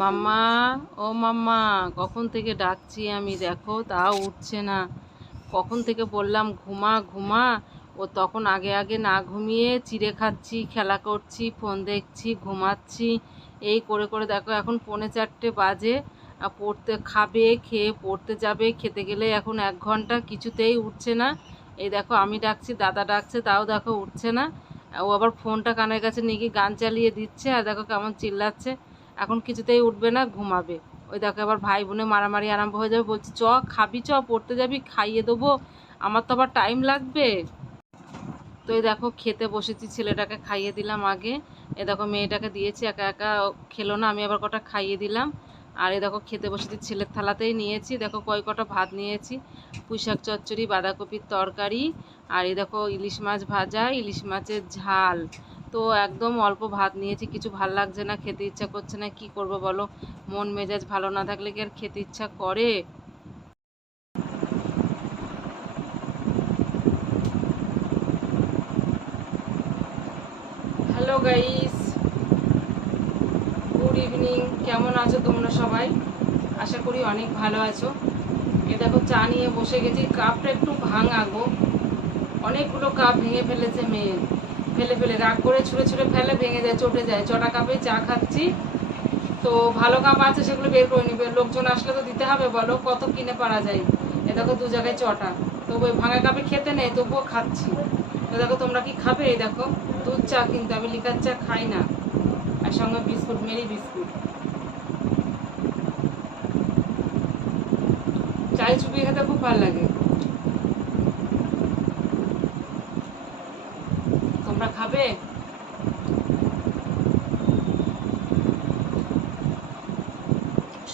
মাম্মা, ও মাম্মা, কখন থেকে ডাকছি আমি, দেখো তাও উঠছে না। কখন থেকে বললাম ঘুমা ঘুমা, ও তখন আগে আগে না ঘুমিয়ে চিড়ে খাচ্ছি, খেলা করছি, ফোন দেখছি, ঘুমাচ্ছি, এই করে করে দেখো এখন 3:45 বাজে। আর পড়তে খাবে, খেয়ে পড়তে যাবে, খেতে গেলে এখন 1 ঘন্টা, কিছুতেই উঠছে না। এই দেখো আমি ডাকছি, দাদা ডাকছে, তাও দেখো উঠছে না। ও আবার ফোনটা কানের কাছে নিয়ে গিয়ে গান চালিয়ে দিচ্ছে, আর দেখো কেমন চিল্লাচ্ছে। এখন কিছুতেই উঠবে না, ঘুমাবে। ওই দেখো আবার ভাই বোনে মারামারি আরম্ভ হয়ে যাবে, বলছি চ খাবি, চ পড়তে যাবি, খাইয়ে দেবো, আমার তো আবার টাইম লাগবে। তো এই দেখো খেতে বসেছি, ছেলেটাকে খাইয়ে দিলাম আগে। এ দেখো মেয়েটাকে দিয়েছি, একা একা খেলো না, আমি আবার কটা খাইয়ে দিলাম। আর এ দেখো খেতে বসেছি, ছেলের থালাতেই নিয়েছি, দেখো কটা ভাত নিয়েছি, পুঁইশাক চচ্চড়ি, বাঁধাকপির তরকারি, আর এই দেখো ইলিশ মাছ ভাজা, ইলিশ মাছের ঝাল। তো একদম অল্প ভাত নিয়েছি, কিছু ভাল লাগছে না, খেতে ইচ্ছা করছে না, কি করব বলো। মন মেজাজ ভালো না থাকলে কি আর খেতে ইচ্ছা করে? Hello guys, good evening. কেমন আছো তোমরা সবাই? আশা করি অনেক ভালো আছো। এ দেখো চা নিয়ে বসে গেছি, কাপটা একটু ভাঙা গো, অনেকগুলো কাপ ভেঙে ফেলেছে মেয়ে, ফেলে ফেলে রাগ করে ছুঁড়ে ছুঁড়ে ফেলে, ভেঙে যায়, চটে যায়। চটা কাপে চা খাচ্ছি। তো ভালো কাপ আছে সেগুলো বের করে নিবে, লোকজন আসলে তো দিতে হবে, বলো কত কিনে পারা যায়। এ দেখো 2 জায়গায় চটা, তবু ওই ভাঙা কাপে খেতে নেই, তবুও খাচ্ছি। তো দেখো তোমরা কি খাবে? এই দেখো দুধ চা, কিন্তু আমি লিকার চা খাই না। আর সঙ্গে বিস্কুট, মেরি বিস্কুট, চায়ে চুপিয়ে খেতে খুব ভালো লাগে। তোমরা খাবে?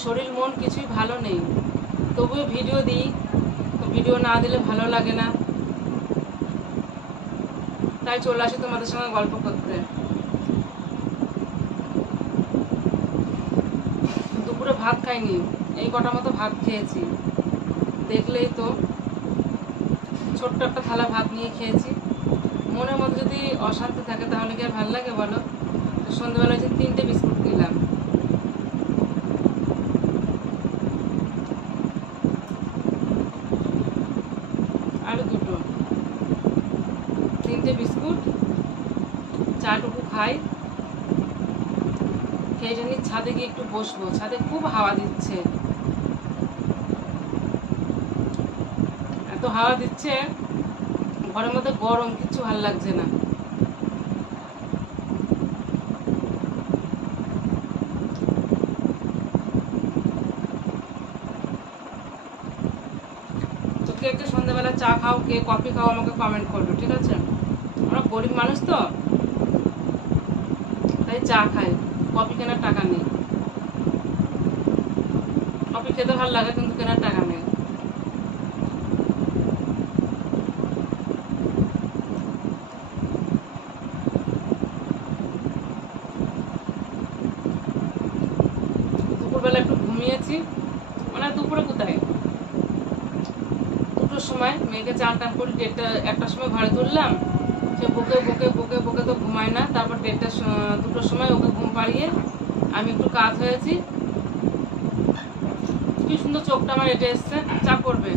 শরীর মন কিছুই ভালো নেই, তবুও ভিডিও দিই। তো ভিডিও না দিলে ভালো লাগে না, তাই চলে আসি তোমাদের সঙ্গে গল্প করতে। দুপুরে ভাত খাইনি, এই কটা মতো ভাত খেয়েছি, দেখলেই তো। ছোট্ট একটা থালা ভাত নিয়ে খেয়েছি। মনের মধ্যে যদি অশান্তি থাকে তাহলে কি আর ভালো লাগে বলো? তো সন্ধ্যেবেলা হচ্ছে 3টে বিস্কুট দিলাম, আরও 2টো, 3টে বিস্কুট, চাটুকু খাই। খেয়ে জানি ছাদে গিয়ে একটু বসবো, ছাদে খুব হাওয়া দিচ্ছে, এত হাওয়া দিচ্ছে, ঘরের মধ্যে গরম, কিচ্ছু ভালো লাগছে না। তো কে কে সন্ধ্যাবেলা চা খাও, কে কফি খাও, আমাকে কমেন্ট করবে, ঠিক আছে? আমরা গরিব মানুষ তো, তাই চা খাই, কফি কেনার টাকা নেই। কফি খেতে ভালো লাগে, কিন্তু কেনার টাকা নেই। দুপুরবেলা একটু ঘুমিয়েছি, মানে দুপুরে কোথায়, 2টোর সময় মেয়েকে চান টান করে 1টার সময় ঘরে তুললাম। সে বকে বকে বকে বকে তো ঘুমায় না, তারপর 2টোর সময় ওকে ঘুম পাড়িয়ে আমি একটু কাজ হয়েছি। কি সুন্দর চোখটা আমার এটে এসছে, চা করবে।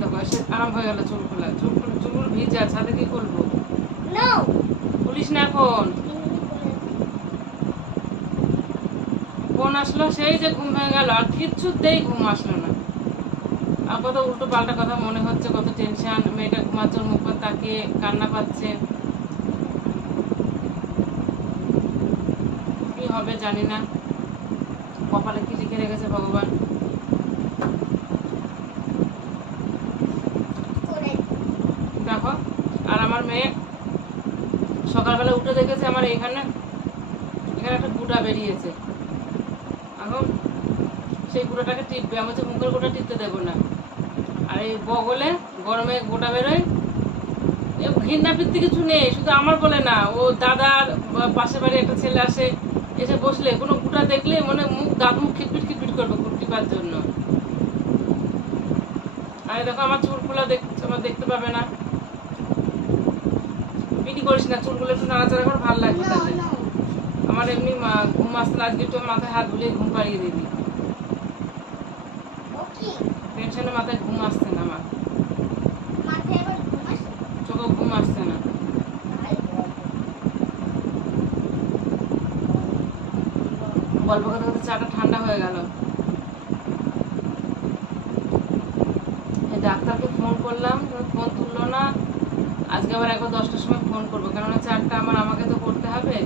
দেখো এসে আরাম হয়ে গেল, চুল খোলা, চুল ভিজা, ছাদে কি করবো? পুলিশ না এখন, ফোন আসলো সেই যে ঘুম ভেঙে গেল, আর কিচ্ছুতেই ঘুম আসলো না। আর কত উল্টো পাল্টা কথা মনে হচ্ছে, কত টেনশন। মেয়েটা ঘুমাচ্ছে, মুখ করে তাকিয়ে কান্না পাচ্ছে, কি হবে জানি না, কপালে কি লিখে রেখেছে ভগবান। দেখো, আর আমার মেয়ে সকালবেলা উঠে দেখেছে আমার এখানে একটা গুঁড়া বেরিয়েছে। এখন সেই গুঁড়োটাকে টিপবে, আমি হচ্ছে মুখের গোটা টিপতে দেবো না। আর এই বগলে গরমে গোটা বেরোয়, ঘৃণা বৃত্তি কিছু নেই, শুধু আমার বলে না, ও দাদার পাশের বাড়ি একটা ছেলে আসে, এসে বসলে কোনো গুটা দেখলে মনে মুখ, দাঁত মুখ খিটপিট খিটপিট করবে টিপার জন্য। আর দেখো আমার চুলগুলো আমার দেখতে পাবে না, বিক্রি করিস না, চুলগুলো একটু নাড়াচাড়া করে ভালো লাগবে তাহলে। আমার এমনি ঘুম আসলে আজকে একটু মাথায় হাত বুলিয়ে ঘুম পাড়িয়ে দিবি। টেনশনে মাথায় ঘুম আসছে না আমার, চোখে ঘুম আসছে না। গল্প করতে করতে চাটা ঠান্ডা হয়ে গেল। ডাক্তারকে ফোন করলাম, ফোন তুললো না। আজকে আবার একবার 10টার সময় ফোন করবো, কেননা চারটা আমাকে তো করতে হবে।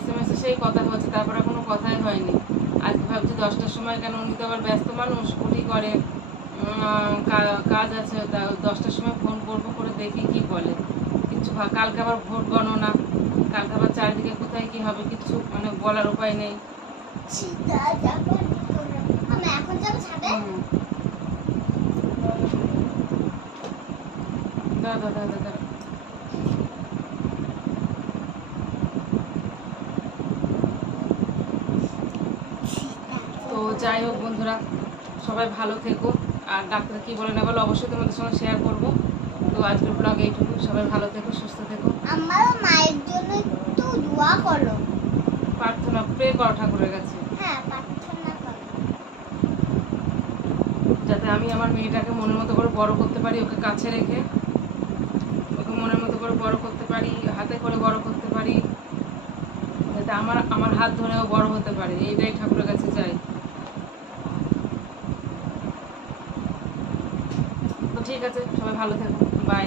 SMS-এ সেই কথা হচ্ছে, তারপরে কোনো কথাই হয়নি। আজকে ভাবছি 10টার সময়, কেন উনি তো আবার ব্যস্ত মানুষ, স্কুটি করে, কাজ আছে, 10টার সময় ফোন করবো, করে দেখি কি বলে। কিচ্ছু কালকে আবার ভোট গণনা, কালকে আবার চারিদিকে কোথায় কি হবে কিচ্ছু মানে বলার উপায় নেই। দাদা তো যাই হোক বন্ধুরা, সবাই ভালো থেকো। আর ডাক্তার কি বলে না বলে অবশ্যই তোমাদের সঙ্গে শেয়ার করবো। তো আজকের ব্লগ এইটুকু। সবাই ভালো থেকো, সুস্থ থেকো। আমার মায়ের জন্য একটু দোয়া করো। প্রার্থনা প্রে করো ঠাকুরের কাছে, হ্যাঁ প্রার্থনা করো, যাতে আমি আমার মেয়েটাকে মনের মতো করে বড় করতে পারি, ওকে কাছে রেখে ওকে মনের মতো করে বড় করতে পারি, হাতে করে বড় করতে পারি, যাতে আমার হাত ধরেও বড় হতে পারে। এইটাই ঠাকুরের কাছে চাই। তো ঠিক আছে, সবাই ভালো থেকো, বাই।